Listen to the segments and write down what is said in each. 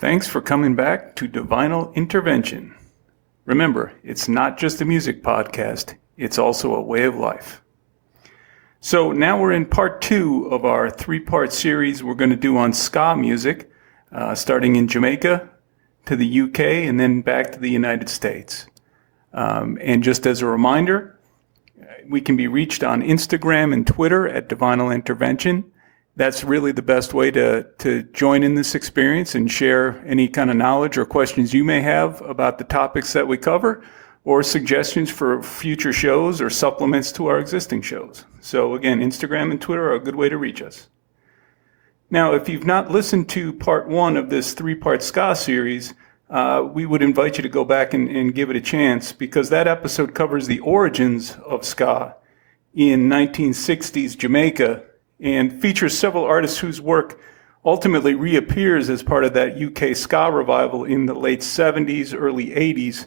Thanks for coming back to Divinyl Intervention. Remember, it's not just a music podcast, it's also a way of life. So now we're in part 2 of our 3-part series we're going to do on ska music, starting in Jamaica to the UK and then back to the United States. And just as a reminder, we can be reached on Instagram and Twitter at Divinyl Intervention. That's really the best way to join in this experience and share any kind of knowledge or questions you may have about the topics that we cover, or suggestions for future shows or supplements to our existing shows. So again, Instagram and Twitter are a good way to reach us. Now, if you've not listened to part 1 of this 3-part ska series, we would invite you to go back and give it a chance, because that episode covers the origins of ska in 1960s Jamaica and features several artists whose work ultimately reappears as part of that UK ska revival in the late 70s, early 80s,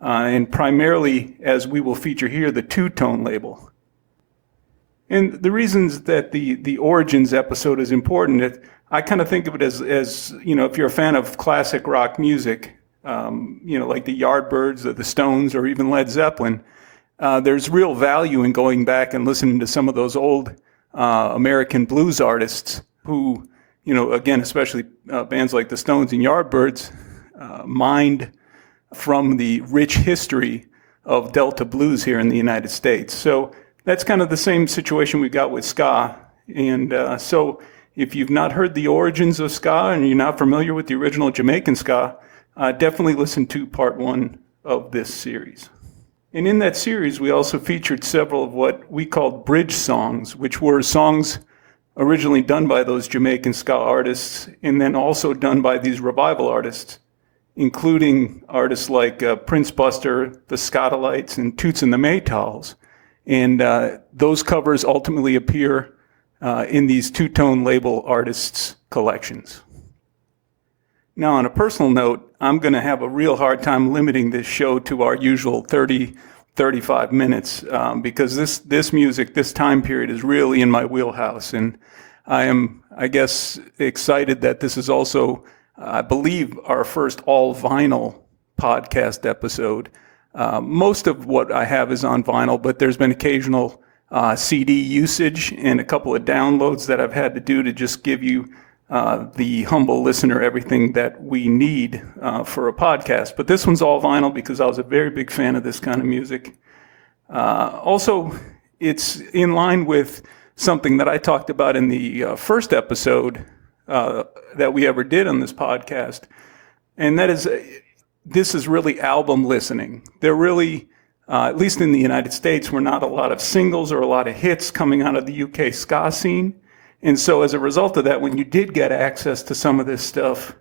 and primarily, as we will feature here, the two-tone label. And the reasons that the origins episode is important, I kind of think of it as you know, if you're a fan of classic rock music, like the Yardbirds or the Stones or even Led Zeppelin, there's real value in going back and listening to some of those old American blues artists who, again, especially bands like the Stones and Yardbirds, mined from the rich history of Delta blues here in the United States. So that's kind of the same situation we got with ska. And so if you've not heard the origins of ska and you're not familiar with the original Jamaican ska, definitely listen to part 1 of this series. And in that series, we also featured several of what we called bridge songs, which were songs originally done by those Jamaican ska artists and then also done by these revival artists, including artists like Prince Buster, the Scotalites, and Toots and the Maytals. And those covers ultimately appear in these two-tone label artists' collections. Now, on a personal note, I'm going to have a real hard time limiting this show to our usual 35 minutes because this music, this time period is really in my wheelhouse. And I am, excited that this is also, I believe, our first all-vinyl podcast episode. Most of what I have is on vinyl, but there's been occasional CD usage and a couple of downloads that I've had to do to just give you the humble listener everything that we need for a podcast. But this one's all vinyl because I was a very big fan of this kind of music. Also, it's in line with something that I talked about in the first episode that we ever did on this podcast, and that is this is really album listening. There really, at least in the United States, were not a lot of singles or a lot of hits coming out of the UK ska scene. And so as a result of that, when you did get access to some of this stuff,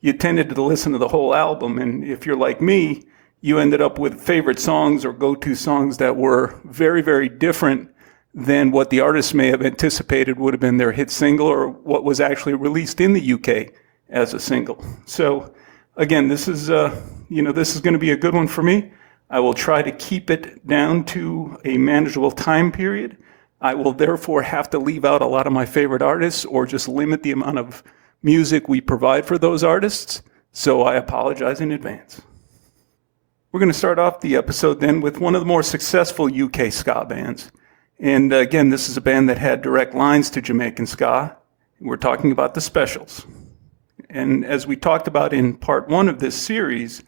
you tended to listen to the whole album. And if you're like me, you ended up with favorite songs or go-to songs that were very, very different than what the artist may have anticipated would have been their hit single or what was actually released in the UK as a single. So again, this is going to be a good one for me. I will try to keep it down to a manageable time period. I will therefore have to leave out a lot of my favorite artists or just limit the amount of music we provide for those artists. So I apologize in advance. We're going to start off the episode then with one of the more successful UK ska bands. And again, this is a band that had direct lines to Jamaican ska. We're talking about the Specials. And as we talked about in part 1 of this series,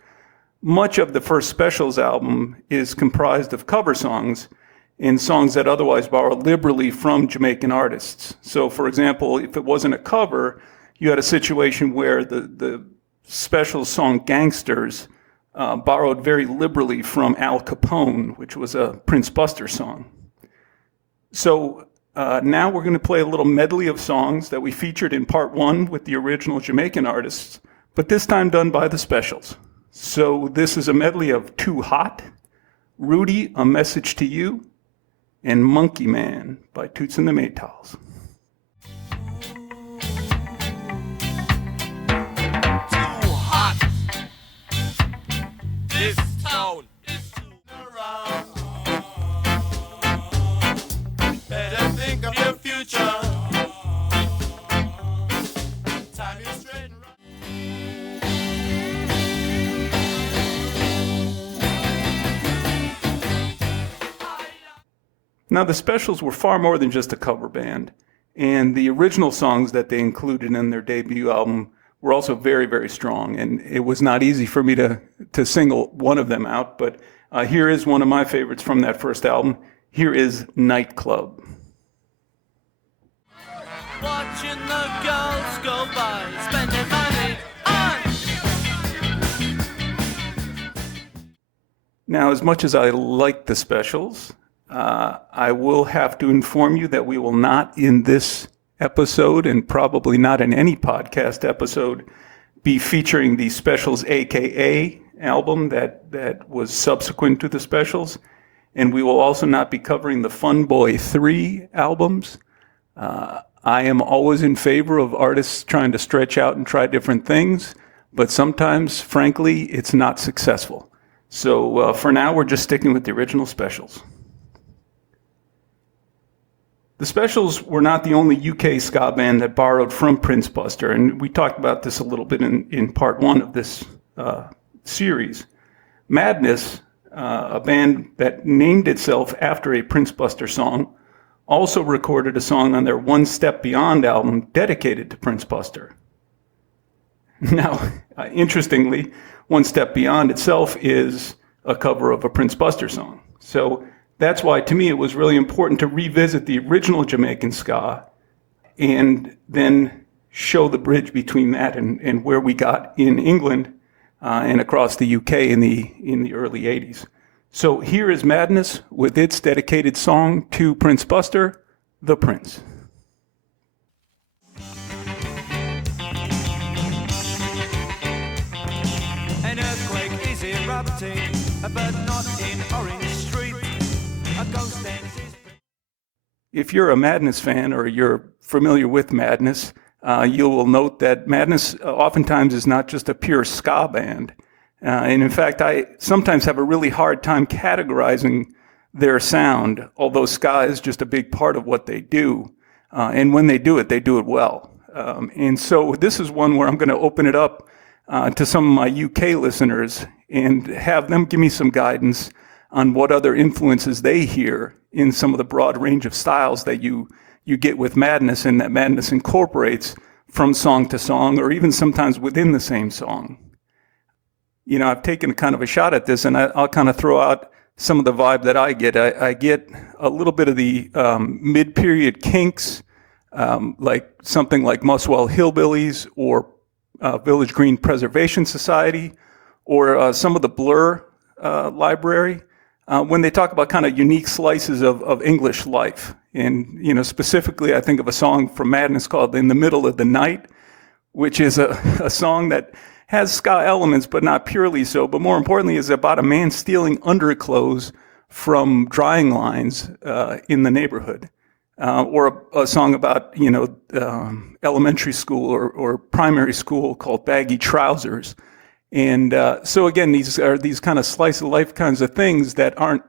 much of the first Specials album is comprised of cover songs and songs that otherwise borrow liberally from Jamaican artists. So, for example, if it wasn't a cover, you had a situation where the Specials song Gangsters borrowed very liberally from Al Capone, which was a Prince Buster song. So now we're going to play a little medley of songs that we featured in part 1 with the original Jamaican artists, but this time done by the Specials. So this is a medley of Too Hot, Rudy, A Message to You, and Monkey Man by Toots and the Maytals. Too hot. This town is too around. Better think of your future. Time is straight and right. Now, the Specials were far more than just a cover band, and the original songs that they included in their debut album were also very, very strong, and it was not easy for me to single one of them out, but here is one of my favorites from that first album. Here is Nightclub. Watching the girls go by, spending money on. Now, as much as I like the Specials, I will have to inform you that we will not in this episode, and probably not in any podcast episode, be featuring the Specials AKA album that was subsequent to the Specials. And we will also not be covering the Fun Boy 3 albums. I am always in favor of artists trying to stretch out and try different things, but sometimes, frankly, it's not successful. So for now, we're just sticking with the original Specials. The Specials were not the only UK ska band that borrowed from Prince Buster, and we talked about this a little bit in part one of this series. Madness, a band that named itself after a Prince Buster song, also recorded a song on their One Step Beyond album dedicated to Prince Buster. Now, interestingly, One Step Beyond itself is a cover of a Prince Buster song. So that's why, to me, it was really important to revisit the original Jamaican ska and then show the bridge between that and where we got in England and across the UK in the early 80s. So here is Madness with its dedicated song to Prince Buster, The Prince. An earthquake is erupting, but not in Orange Street. A ghost dance is... If you're a Madness fan or you're familiar with Madness, you will note that Madness oftentimes is not just a pure ska band. And in fact, I sometimes have a really hard time categorizing their sound, although ska is just a big part of what they do. And when they do it well. And so this is one where I'm going to open it up to some of my UK listeners and have them give me some guidance on what other influences they hear in some of the broad range of styles that you get with Madness, and that Madness incorporates from song to song, or even sometimes within the same song. You know, I've taken kind of a shot at this, and I'll kind of throw out some of the vibe that I get. I get a little bit of the mid-period Kinks, like something like Muswell Hillbillies or Village Green Preservation Society, or some of the Blur library, when they talk about kind of unique slices of English life. And, you know, specifically, I think of a song from Madness called In the Middle of the Night, which is a song that has ska elements, but not purely so. But more importantly, is about a man stealing underclothes from drying lines in the neighborhood. Or a song about, you know, elementary school or primary school called Baggy Trousers. And so again, these are these kind of slice of life kinds of things that aren't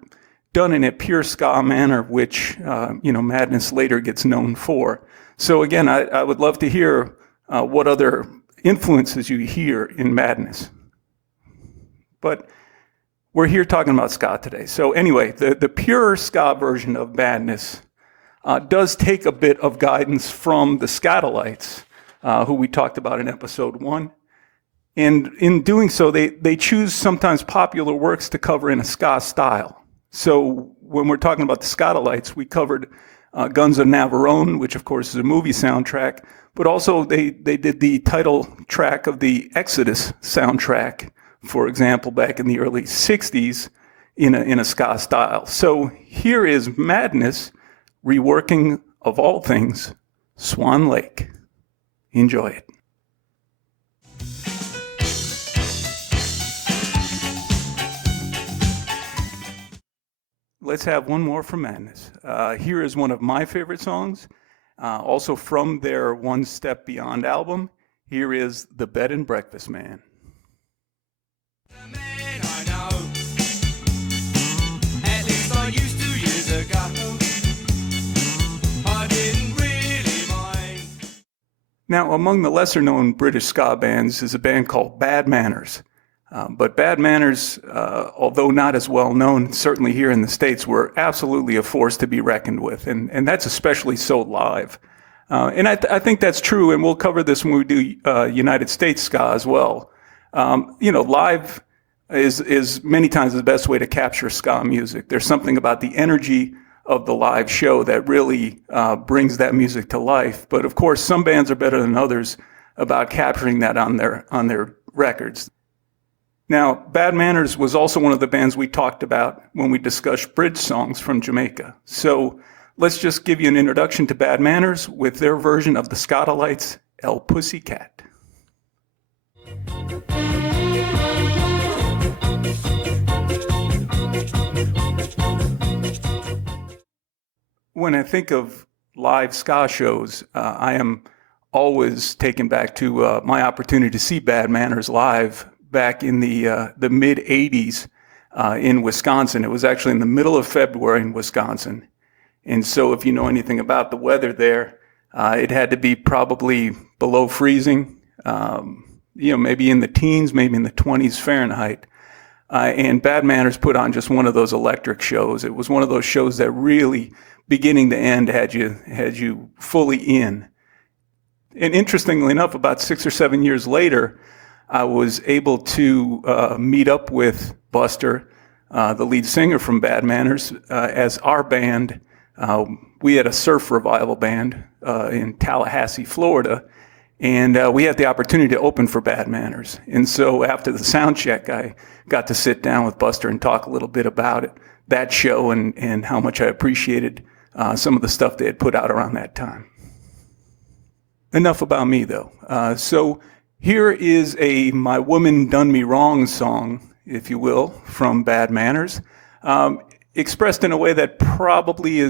done in a pure ska manner, which, you know, Madness later gets known for. So again, I would love to hear what other influences you hear in Madness. But we're here talking about ska today. So anyway, the pure ska version of Madness does take a bit of guidance from the Skatalites, who we talked about in episode 1. And in doing so, they choose sometimes popular works to cover in a ska style. So when we're talking about the Skatalites, we covered Guns of Navarone, which of course is a movie soundtrack, but also they did the title track of the Exodus soundtrack, for example, back in the early 60s in a ska style. So here is Madness reworking, of all things, Swan Lake. Enjoy it. Let's have one more from Madness. Here is one of my favorite songs, also from their One Step Beyond album. Here is The Bed and Breakfast Man. The man I know, at least I used to years ago. I didn't really mind. Now, among the lesser-known British ska bands is a band called Bad Manners. But Bad Manners, although not as well known, certainly here in the States, were absolutely a force to be reckoned with. And that's especially so live. And I think that's true, and we'll cover this when we do United States ska as well. Live is many times the best way to capture ska music. There's something about the energy of the live show that really brings that music to life. But of course, some bands are better than others about capturing that on their records. Now, Bad Manners was also one of the bands we talked about when we discussed bridge songs from Jamaica. So let's just give you an introduction to Bad Manners with their version of the Scotalites' El Pussycat. When I think of live ska shows, I am always taken back to my opportunity to see Bad Manners live back in the mid 80s in Wisconsin. It was actually in the middle of February in Wisconsin. And so if you know anything about the weather there, it had to be probably below freezing, maybe in the teens, maybe in the 20s Fahrenheit. And Bad Manners put on just one of those electric shows. It was one of those shows that really, beginning to end, had you fully in. And interestingly enough, about 6 or 7 years later, I was able to meet up with Buster, the lead singer from Bad Manners, as our band. We had a surf revival band in Tallahassee, Florida, and we had the opportunity to open for Bad Manners. And so after the sound check, I got to sit down with Buster and talk a little bit about it, that show, and how much I appreciated some of the stuff they had put out around that time. Enough about me, though. So here is a My Woman Done Me Wrong song, if you will, from Bad Manners, expressed in a way that probably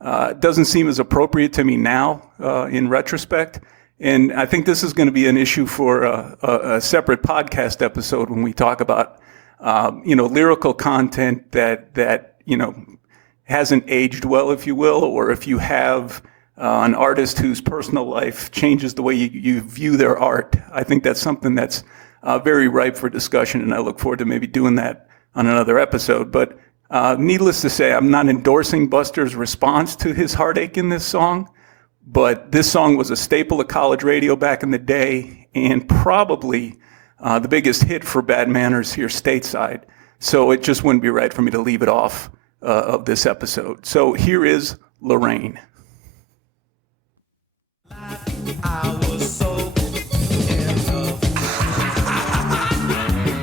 doesn't seem as appropriate to me now in retrospect. And I think this is going to be an issue for a separate podcast episode when we talk about, lyrical content that hasn't aged well, if you will, or if you have an artist whose personal life changes the way you view their art. I think that's something that's very ripe for discussion, and I look forward to maybe doing that on another episode. But needless to say, I'm not endorsing Buster's response to his heartache in this song, but this song was a staple of college radio back in the day, and probably the biggest hit for Bad Manners here stateside. So it just wouldn't be right for me to leave it off of this episode. So here is Lorraine. I was so in love.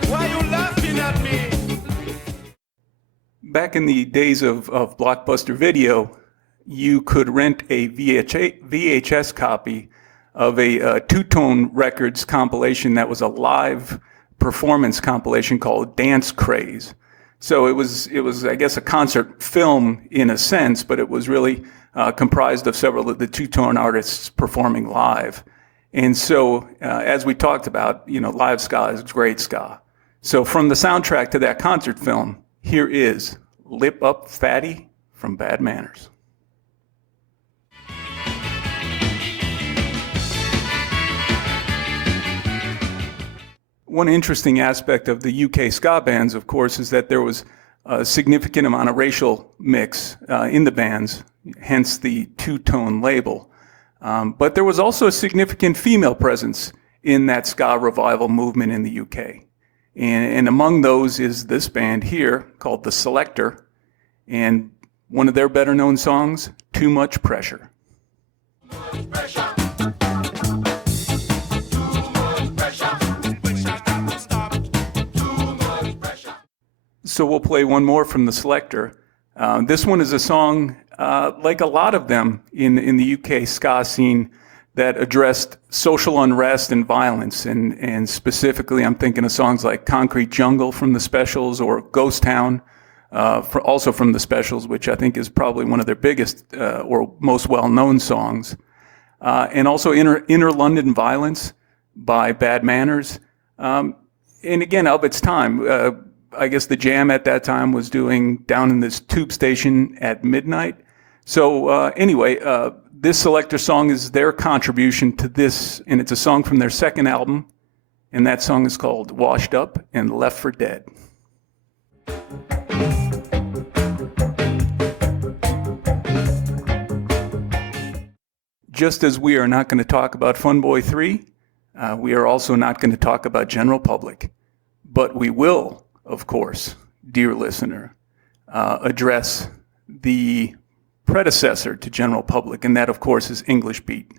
Why you laughing at me? Back in the days of Blockbuster Video, you could rent a VHS copy of a Two-Tone Records compilation that was a live performance compilation called Dance Craze. So it was, I guess, a concert film in a sense, but it was really comprised of several of the two-tone artists performing live. And so, as we talked about, live ska is great ska. So from the soundtrack to that concert film, here is Lip Up Fatty from Bad Manners. One interesting aspect of the UK ska bands, of course, is that there was a significant amount of racial mix in the bands, hence the two-tone label. But there was also a significant female presence in that ska revival movement in the UK. And among those is this band here called The Selector, and one of their better-known songs, Too Much Pressure. Too much pressure. So we'll play one more from The Selector. This one is a song, like a lot of them in the UK ska scene, that addressed social unrest and violence. And specifically, I'm thinking of songs like Concrete Jungle from The Specials or Ghost Town, also from The Specials, which I think is probably one of their biggest or most well-known songs. And also Inner London Violence by Bad Manners. And again, of its time, I guess the Jam at that time was doing Down in this Tube Station at Midnight. So anyway, this Selector song is their contribution to this, and it's a song from their second album, and that song is called Washed Up and Left for Dead. Just as we are not going to talk about Fun Boy 3, we are also not going to talk about General Public. But we will, of course, dear listener, address the predecessor to General Public, and that, of course, is English Beat.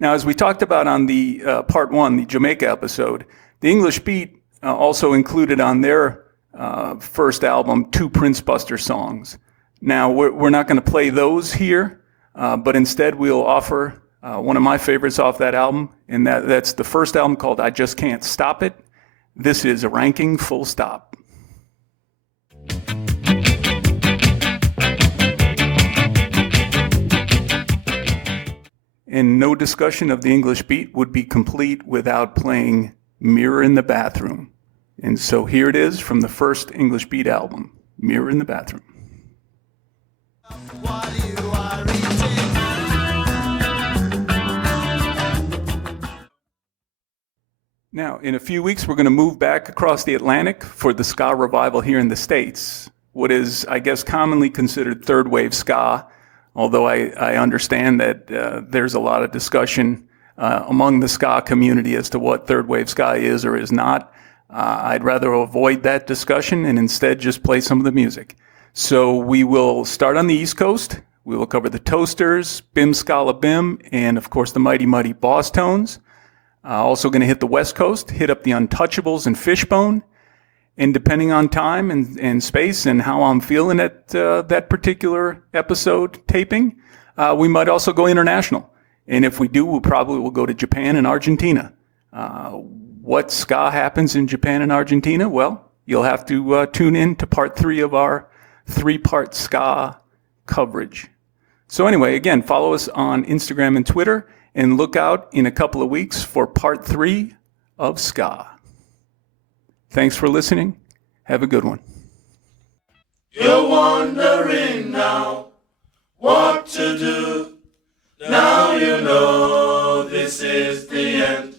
Now, as we talked about on the part 1, the Jamaica episode, the English Beat also included on their first album 2 Prince Buster songs. Now, we're not going to play those here, but instead we'll offer one of my favorites off that album, and that's the first album called I Just Can't Stop It. This is a ranking full stop. And no discussion of the English Beat would be complete without playing Mirror in the Bathroom. And so here it is from the first English Beat album, Mirror in the Bathroom. Now, in a few weeks, we're going to move back across the Atlantic for the ska revival here in the States, what is, I guess, commonly considered third wave ska, although I understand that there's a lot of discussion among the ska community as to what third wave ska is or is not. I'd rather avoid that discussion and instead just play some of the music. So we will start on the East Coast. We will cover the Toasters, Bim Scala Bim, and of course the Mighty Mighty Boss Tones. Also going to hit the West Coast, hit up the Untouchables and Fishbone. And depending on time and space and how I'm feeling at that particular episode taping, we might also go international. And if we do, we probably will go to Japan and Argentina. What ska happens in Japan and Argentina? Well, you'll have to tune in to part 3 of our 3-part ska coverage. So anyway, again, follow us on Instagram and Twitter, and look out in a couple of weeks for part 3 of ska. Thanks for listening. Have a good one. You're wondering now what to do. Now you know this is the end.